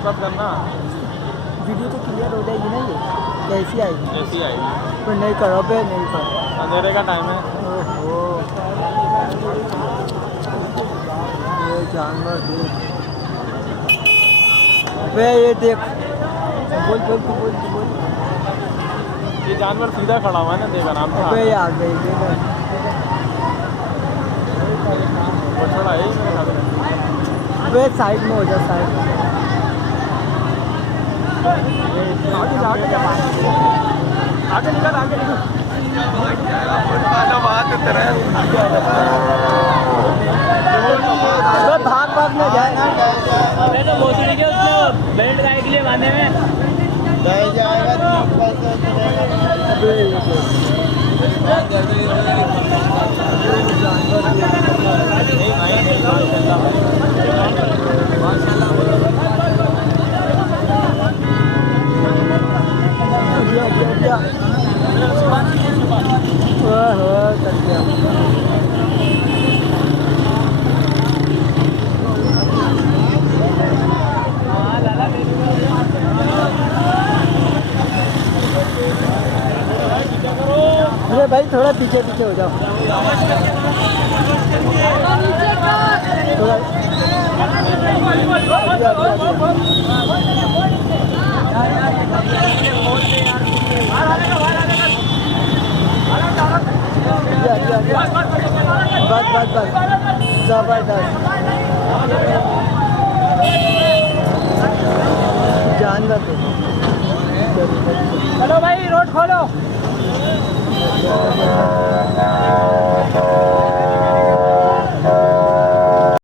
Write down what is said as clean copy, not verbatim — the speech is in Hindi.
फोकस करना। वीडियो तो क्लियर हो जाएगी ना, ये कैसी आएगी? कैसी आएगी? पर नहीं करो बे, नहीं करो, अंधेरे का टाइम है। ओहो ये जानवर देख बे, ये देख, बोल बोल तू, बोल तू, बोल। ये जानवर सीधा खड़ा हुआ है ना, देख आराम से। अबे आ गई ये, वो छोड़ा है मेरे ख्याल से। वे साइड में हो जा, साइड में आगे जा, आगे जा, आगे निकल, आगे निकल। भाग भाग में जाए ना, अरे तो भोसड़ी के उसने बेल्ट गाय के लिए बांधे में नहीं जाएगा। अरे भाई थोड़ा पीछे पीछे हो जाओ, बस बस बस, जबरदस्त जानवर। चलो भाई रोड खोलो।